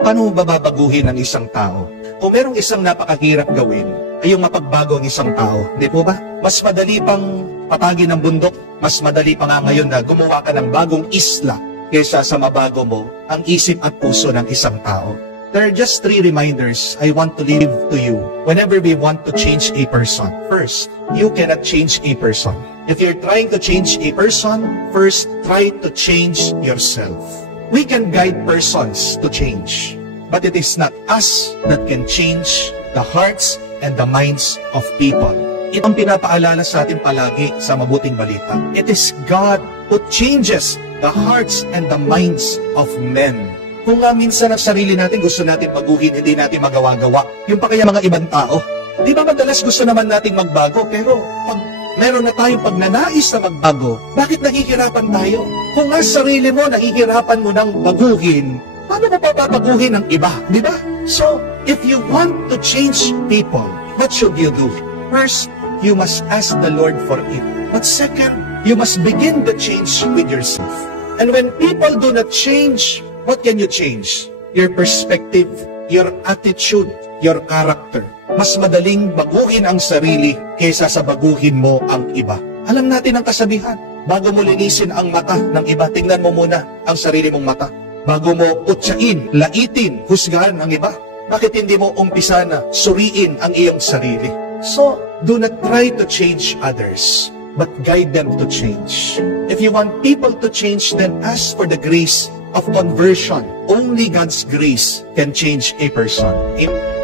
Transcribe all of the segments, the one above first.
Paano mo babaguhin ang isang tao? Kung merong isang napakahirap gawin, ay yung mapagbago ang isang tao. Di po ba? Mas madali pang patagin ng bundok, mas madali pa nga ngayon na gumawa ka ng bagong isla kaysa sa mabago mo ang isip at puso ng isang tao. There are just 3 reminders I want to leave to you whenever we want to change a person. First, you cannot change a person. If you're trying to change a person, first try to change yourself. We can guide persons to change, but it is not us that can change the hearts and the minds of people. Ito ang pinapaalala sa atin palagi sa mabuting balita. It is God who changes the hearts and the minds of men. Kung nga minsan ang sarili natin gusto natin baguhin, hindi natin magawa-gawa, yung pa kaya mga ibang tao. Di ba madalas gusto naman nating magbago, pero pag meron na tayong pagnanais na magbago, bakit nahihirapan tayo? Kung nga sarili mo, nahihirapan mo nang baguhin, paano mo papabaguhin ang iba? Di ba? So, if you want to change people, what should you do? First, you must ask the Lord for it. But second, you must begin the change with yourself. And when people do not change, what can you change? Your perspective, your attitude, your character. Mas madaling baguhin ang sarili kaysa sa baguhin mo ang iba. Alam natin ang kasabihan. Bago mo linisin ang mata ng iba, tingnan mo muna ang sarili mong mata. Bago mo utsain, laitin, husgahan ang iba, bakit hindi mo umpisa na suriin ang iyong sarili? So, do not try to change others, but guide them to change. If you want people to change, then ask for the grace of conversion. Only God's grace can change a person.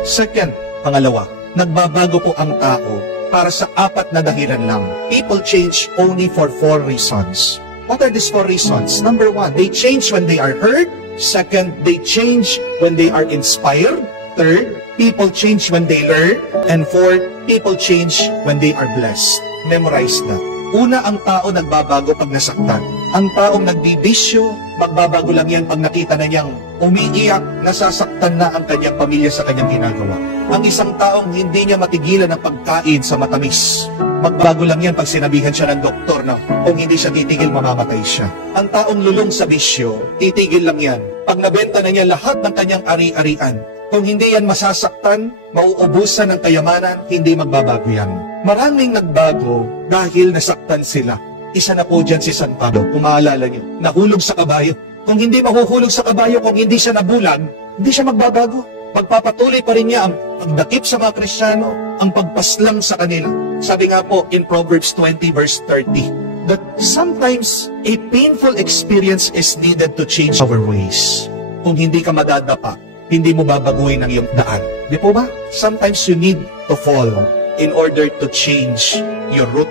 Second, pangalawa, nagbabago po ang tao para sa 4 na dahilan lang. People change only for 4 reasons. What are these 4 reasons? Number 1, they change when they are hurt. Second, they change when they are inspired. Third, people change when they learn. And fourth, people change when they are blessed. Memorize that. Una, ang tao nagbabago pag nasaktan. Ang taong nagbibisyo, magbabago lang yan pag nakita na niyang umiiyak, nasasaktan na ang kanyang pamilya sa kanyang ginagawa. Ang isang taong hindi niya matigilan ang pagkain sa matamis, magbago lang yan pag sinabihan siya ng doktor na kung hindi siya titigil, mamamatay siya. Ang taong lulong sa bisyo, titigil lang yan pag nabenta na niya lahat ng kanyang ari-arian. Kung hindi yan masasaktan, mauubusan ng kayamanan, hindi magbabago yan. Maraming nagbago dahil nasaktan sila. Isa na po dyan si San Pablo, kung maalala niyo, nahulog sa kabayo. Kung hindi mahuhulog sa kabayo, kung hindi siya nabulag, hindi siya magbabago. Pagpapatuloy pa rin niya ang pagdakip sa mga Kristiyano, ang pagpaslang sa kanila. Sabi nga po in Proverbs 20 verse 30, that sometimes a painful experience is needed to change our ways. Kung hindi ka madadapa, hindi mo babaguhin ang iyong daan. Di po ba? Sometimes you need to fall in order to change your route.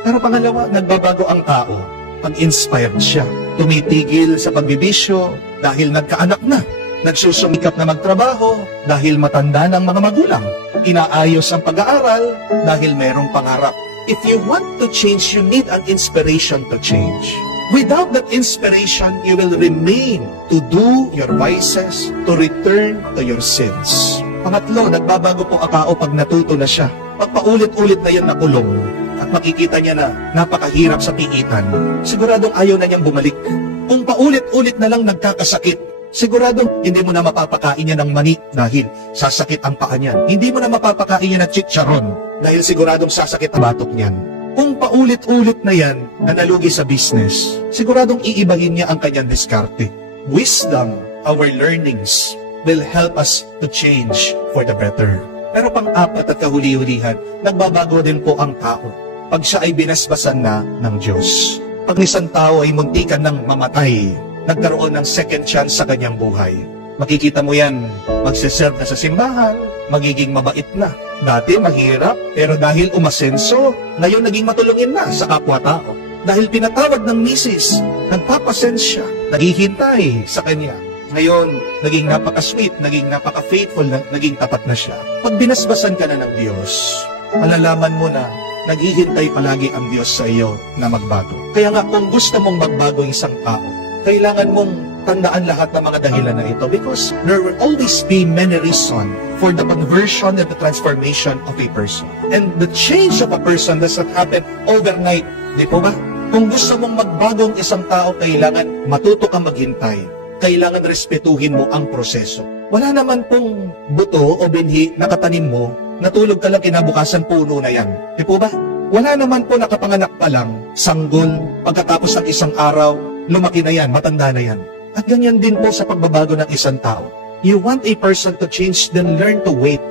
Pero pangalawa, nagbabago ang tao pag inspired siya. Tumitigil sa pagbibisyo dahil nagkaanak na. Nagsusumikap na magtrabaho dahil matanda ng mga magulang. Inaayos ang pag-aaral dahil merong pangarap. If you want to change, you need an inspiration to change. Without that inspiration, you will remain to do your vices, to return to your sins. Pangatlo, nagbabago po ang tao pag natuto na siya. Pag paulit-ulit na yan nakulong, at makikita niya na napakahirap sa piitan, siguradong ayaw na niyang bumalik. Kung paulit-ulit na lang nagkakasakit, siguradong hindi mo na mapapakain niya ng mani dahil sasakit ang paa niyan. Hindi mo na mapapakain niya ng chicharon dahil siguradong sasakit ang batok niyan. Kung paulit-ulit na yan na nalugi sa business, siguradong iibahin niya ang kanyang diskarte. Wisdom, our learnings, will help us to change for the better. Pero pang-apat at kahuli-hulihan, nagbabago din po ang tao pag siya ay binasbasan na ng Diyos. Pag isang tao ay muntikan ng mamatay, nagkaroon ng second chance sa kanyang buhay. Makikita mo yan, magsiserve na sa simbahan, magiging mabait na. Dati mahirap, pero dahil umasenso, ngayon naging matulungin na sa kapwa-tao. Dahil pinatawad ng misis, nagpapasensya, naghihintay sa kanya. Ngayon, naging napaka-sweet, naging napaka-faithful, naging tapat na siya. Pag binasbasan ka na ng Diyos, malalaman mo na naghihintay palagi ang Diyos sa iyo na magbago. Kaya nga, kung gusto mong magbago yung isang tao, kailangan mong tandaan lahat ng mga dahilan na ito because there will always be many reasons for the conversion and the transformation of a person. And the change of a person does not happen overnight. Di po ba? Kung gusto mong magbago ang isang tao, kailangan matuto kang maghintay. kailangan respetuhin mo ang proseso. Wala naman pong buto o binhi na katanim mo, natulog ka lang kinabukasan puno na yan. Di po ba? Wala naman po nakapanganak pa lang, sanggol, pagkatapos ng isang araw, lumaki na yan, matanda na yan. At ganyan din po sa pagbabago ng isang tao. You want a person to change, then learn to wait.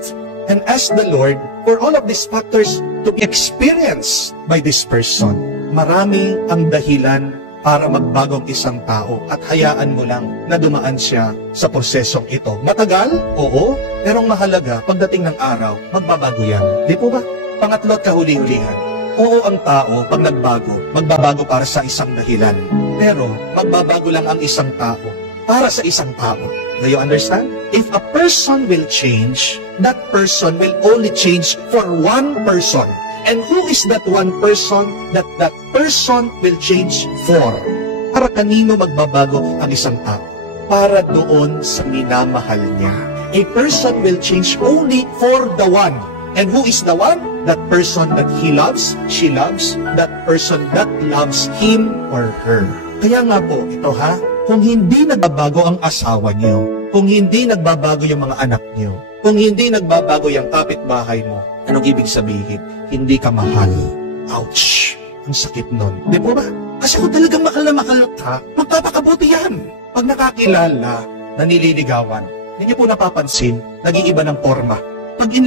And ask the Lord for all of these factors to be experienced by this person. Marami ang dahilan para magbago ang isang tao at hayaan mo lang na dumaan siya sa prosesong ito. Matagal? Oo. Pero mahalaga, pagdating ng araw, magbabago yan. Di po ba? Pangatlo at kahuli-hulihan. Oo, ang tao, pag nagbago, magbabago para sa isang dahilan. Pero, magbabago lang ang isang tao para sa isang tao. Do you understand? If a person will change, that person will only change for one person. And who is that one person that person will change for? Para kanino magbabago ang isang tao? Para doon sa minamahal niya. A person will change only for the one. And who is the one? That person that he loves, she loves, that person that loves him or her. Kaya nga po, ito kung hindi nagbabago ang asawa niyo, kung hindi nagbabago yung mga anak niyo, kung hindi nagbabago yung kapitbahay mo, anong ibig sabihin? Hindi ka mahal. Ouch! Ang sakit nun. Di po ba? Kasi kung talagang mahal na mahal ka, magpapakabuti yan. Pag nakakilala, nanililigawan, hindi niyo po napapansin, nag-iiba ng forma. Pag in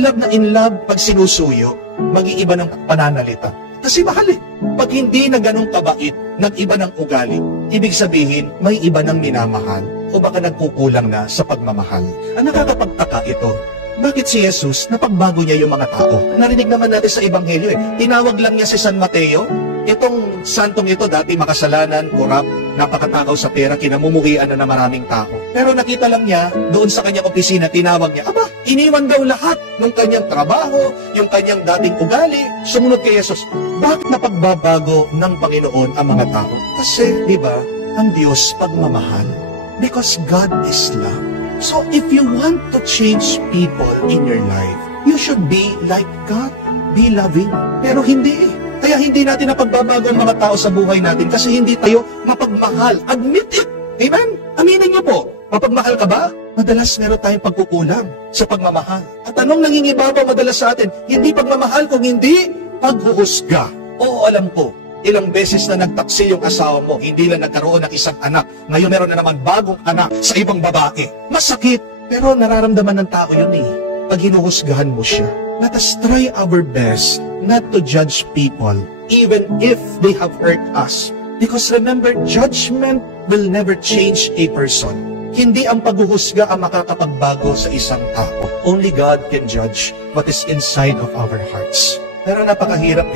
love, pag sinusuyo, mag-iiba ng pananalita. Kasi mahal eh. Pag hindi na ganong kabait, nag-iba ng ugali, ibig sabihin, may iba ng minamahal o baka nagkukulang na sa pagmamahal. Ang nakakapagtaka ito, bakit si Jesus, napagbago niya yung mga tao? Narinig naman natin sa Ebanghelyo tinawag lang niya si San Mateo. Itong santong ito dati makasalanan, kurap, napakatakaw sa pera, kinamumuhian na maraming tao. Pero nakita lang niya, doon sa kanyang opisina, tinawag niya, aba, iniwan daw lahat ng kanyang trabaho, yung kanyang dating ugali, sumunod kay Jesus. Bakit napagbabago ng Panginoon ang mga tao? Kasi, di ba, ang Diyos pagmamahal. Because God is love. So, if you want to change people in your life, you should be like God. Be loving. Pero hindi Kaya hindi natin napagbabago ang mga tao sa buhay natin kasi hindi tayo mapagmahal. Admit it. Amen? Aminin niyo po. Mapagmahal ka ba? Madalas meron tayong pagkukulang sa pagmamahal. At anong nangingibabaw madalas sa atin? Hindi pagmamahal kung hindi paghuhusga. Oo, alam ko. Ilang beses na nagtaksi yung asawa mo, hindi lang nagkaroon ng isang anak. Ngayon meron na naman bagong anak sa ibang babae. Masakit. Pero nararamdaman ng tao yun pag hinuhusgahan mo siya. Let us try our best not to judge people, even if they have hurt us. Because remember, judgment will never change a person. Hindi ang paghuhusga ang makakapagbago sa isang tao. Only God can judge what is inside of our hearts. Pero napakahirap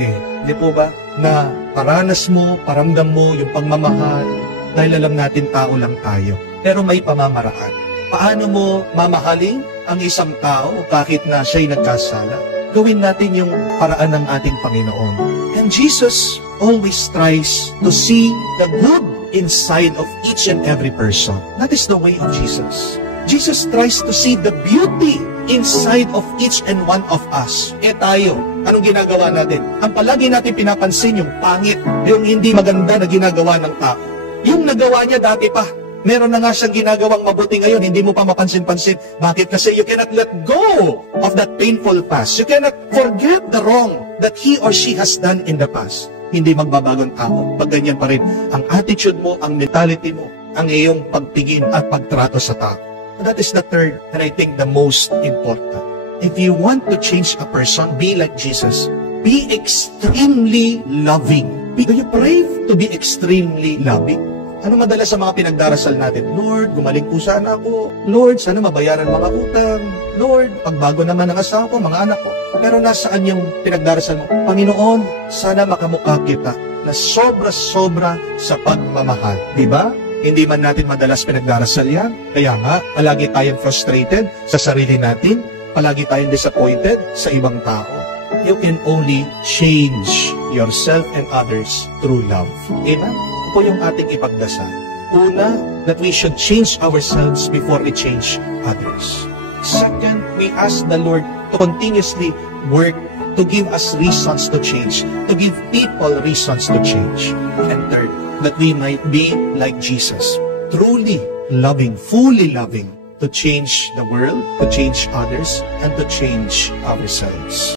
di po ba? Na paranas mo, paramdam mo yung pagmamahal dahil alam natin tao lang tayo. Pero may pamamaraan. Paano mo mamahalin ang isang tao kahit na siya'y nagkasala? Gawin natin yung paraan ng ating Panginoon. And Jesus always tries to see the good inside of each and every person. That is the way of Jesus. Jesus tries to see the beauty inside of each and one of us. Tayo, anong ginagawa natin? Ang palagi natin pinapansin yung pangit, yung hindi maganda na ginagawa ng tao. Yung nagawa niya dati pa, meron na nga siyang ginagawang mabuti ngayon, hindi mo pa mapansin-pansin. Bakit? Kasi you cannot let go of that painful past. You cannot forget the wrong that he or she has done in the past. Hindi magbabagong tao. Pag ganyan pa rin, ang attitude mo, ang mentality mo, ang iyong pagtingin at pagtrato sa tao. That is the third, and I think the most important. If you want to change a person, be like Jesus. Be extremely loving. Do you pray to be extremely loving? Ano madalas sa mga pinagdarasal natin? Lord, gumaling po sana ako. Lord, sana mabayaran mga utang. Lord, pagbago naman ang asawa ko, mga anak ko. Pero nasaan yung pinagdarasal mo? Panginoon, sana makamukha kita na sobra-sobra sa pagmamahal. Diba? Hindi man natin madalas pinagdarasal yan. Kaya nga, palagi tayong frustrated sa sarili natin. Palagi tayong disappointed sa ibang tao. You can only change yourself and others through love. Amen? Po yung ating ipagdasal. Una, that we should change ourselves before we change others. Second, we ask the Lord to continuously work to give us reasons to change, to give people reasons to change. And third, that we might be like Jesus. truly loving, fully loving, to change the world, to change others, and to change ourselves.